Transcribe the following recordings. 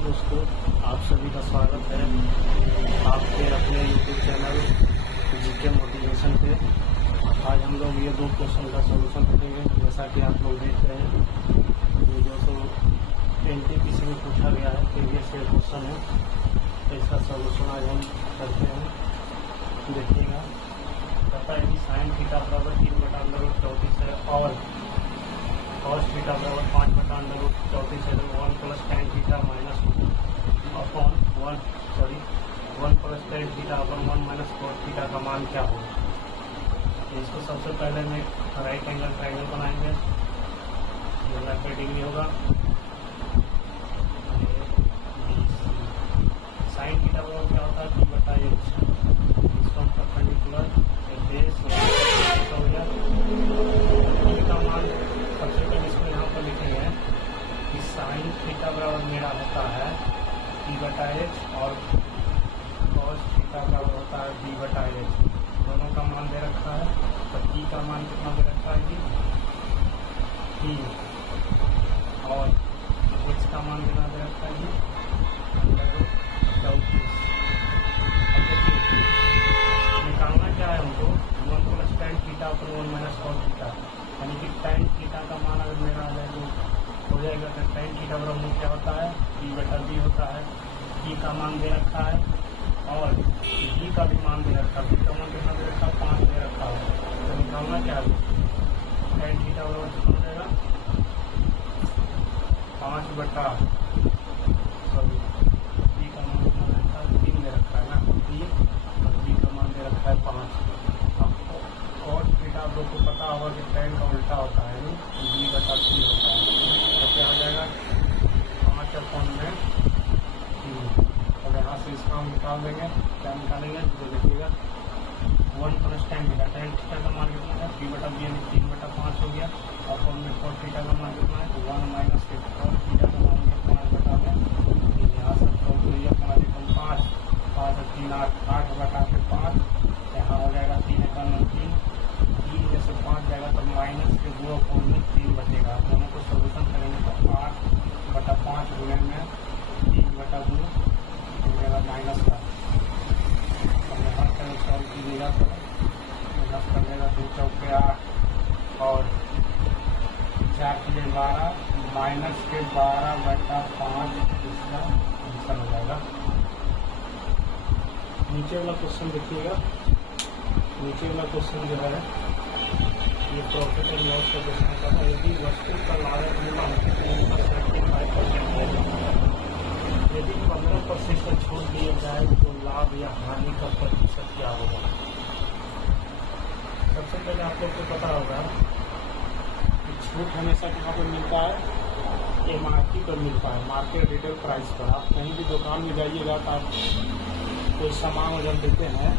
दोस्तों, आप सभी का स्वागत है आपके अपने यूट्यूब चैनल जीके मोटिवेशन पे। आज हम लोग ये 2 क्वेश्चन का सलूशन करेंगे। जैसा कि आप लोग देख रहे हैं, ये 200 NTPC में पूछा गया है, प्रीवियस ईयर क्वेश्चन है। इसका सलूशन आज हम करते हैं, देखिएगा। पता है कि साइन थीटा बराबर 3/√34 है और cos थीटा बराबर 5/√34 है। 1 + tan theta minus 1 + tan theta अपन 1 - cos थीटा का मान क्या होगा। इसको सबसे पहले में राइट एंगल ट्राइंगल बनाएंगे। ये 90 डिग्री होगा। साइन थीटा बराबर क्या होता है, 2/h। इसको हम परपेंडिकुलर बेस हो गया। का मान सबसे पहले इसको यहाँ पर लिखेंगे कि साइन थीटा बराबर मेरा होता है 3/h और cos थीटा बराबर होता है 2/h। दोनों का मान दे रखा है। तो t का मान कितना दे रखा है जी, 3, और h का मान कितना दे रखा है जी, 34। अब देखिए निकालना क्या है हमको, 1 + tan थीटा पर 1 - cos थीटा, यानी कि tan थीटा का मान अगर मेरा आ जाए तो हो जाएगा। तो tan थीटा बराबर क्या होता है, d/b होता है। d का मान दे रखा है और d का भी मान दे रखा है। d का मान कितना दे रखा है, 5 दे रखा है। तो निकालना क्या है, tan थीटा बराबर कितना हो जाएगा, 5/, d का मान कितना दे रखा है, 3 दे रखा है ना, 3, और d का मान दे रखा है 5। cos थीटा आप लोग को पता होगा कि tan का उल्टा होता है, d/3 होता है। तो क्या हो जाएगा, 5/3। अब यहाँ से इसका हम निकाल देंगे। क्या निकालेंगे, जो देखिएगा 1 + tan थीटा, tan थीटा का मान कितना है, 3/b यानी 3/5 हो गया। और cos थीटा का मान कितना है, 1 - cos थीटा का मान 5/में। यहाँ से 5 5 3 8/5। यहाँ हो जाएगा 3 × 9 3 में से 5 जाएगा तो माइनस के 2/3 बचेगा। दोनों को सोल्यूशन करेंगे तो 8/5 गुणे में 3/2 हो जाएगा माइनस का। और यहाँ पर सॉल्व कीजिएगा तो माइनस कर देगा 2 × 4 8 और 4 × 12 माइनस के 12/5 इसका आंसर हो जाएगा। नीचे वाला क्वेश्चन देखिएगा। नीचे वाला क्वेश्चन जो है ये प्रॉफिट एंड लॉस का क्वेश्चन का है। यदि वस्तु का लागत मूल्य 75% है, यदि 15% का छूट दिया जाए तो लाभ या हानि का प्रतिशत क्या होगा। सबसे पहले आप लोग को पता होगा कि छूट हमेशा कहाँ पर मिलता है, MRP पर मिलता है, मार्केट रिटेल प्राइस पर। आप कहीं भी दुकान में जाइएगा तो आप कोई सामान अगर देते हैं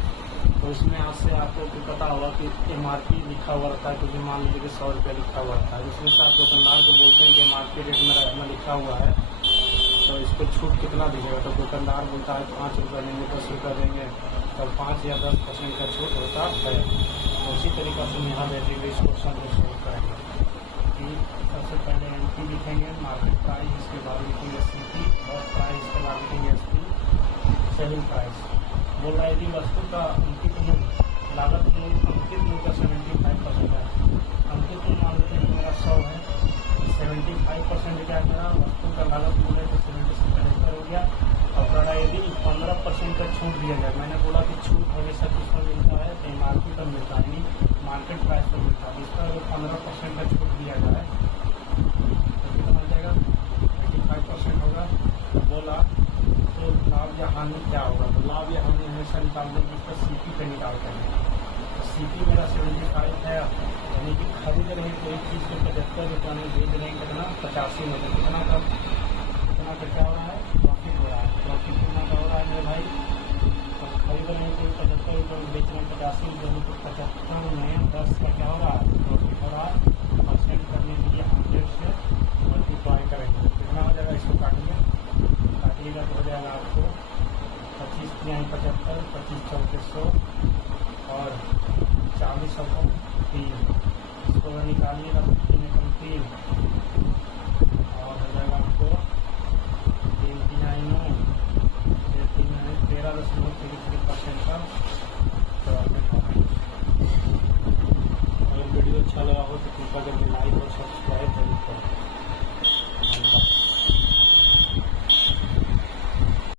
तो इसमें आज से आप लोग को पता होगा कि MRP लिखा हुआ रहता है। क्योंकि मान लीजिए कि 100 रुपये लिखा हुआ रहता है, इसमें से आप दुकानदार को बोलते हैं कि MRP रेट मेरा इतना लिखा हुआ है, तो इस पर छूट कितना दीजिएगा। तो दुकानदार बोलता है 5 रुपये देंगे, 10 रुपये देंगे, तो 5 या 10% का छूट होता है। तो उसी तरीका से यहाँ देखिए इस क्वेश्चन को सोल्व करेंगे कि सबसे पहले NP लिखेंगे, मार्केट प्राइस, इसके बाद लिखेंगे CP और प्राइस, इसके बाद लिखेंगे SP, सेलिंग प्राइस। बोल रहा है कि वस्तु का अंकित मूल्य, लागत मूल्य अंकित मूल्य का 75% है। अंकित मूल्य मान लेते हैं मेरा 100 है, 75% क्या है मेरा वस्तु का लागत मूल्य, तो 70 हो गया। और बड़ा यदि 15% का छूट दिया जाए, मैंने बोला कि छूट हमेशा किस पर मिलता है, MRP पर मिलता है, यानी मार्केट प्राइस पर मिलता है। इस पर अगर 15% का छूट दिया जाए तो कितना हो जाएगा, 85% होगा। तो बोला तो लाभ या हानि क्या होगा। तो लाभ या हानि हमेशा निकालने की इसका CP पे निकालते हैं। तो CP मेरा 75 है, यानी कि खरीद रहे हैं कोई चीज़ को 75 रुपये में, बेच रहे हैं कितना, 85 में। कितना का क्या हो रहा है, प्रॉफिट हो रहा है। प्रॉफिट कितना का हो रहा है मेरे भाई, तो खरीद रहे हैं कोई 75 रुपये में, बेच रहे हैं 85 रुपये। तो 75 में 10 का क्या हो रहा है, प्रॉफिट हो रहा है। परसेंट करने के लिए 100 से मल्टीप्लाई करेंगे, कितना हो जाएगा, इसको काटिएगा तो हो जाएगा आपको 25 × 75, 25 × 100 और 40 × 3। इसको अगर निकालिएगा तो 3 × 3 और हो जाएगा आपको 3 × 13.33% का डेवलपमेंट होगा। अगर वीडियो अच्छा लगा हो तो कृपया करके लाइक और सब्सक्राइब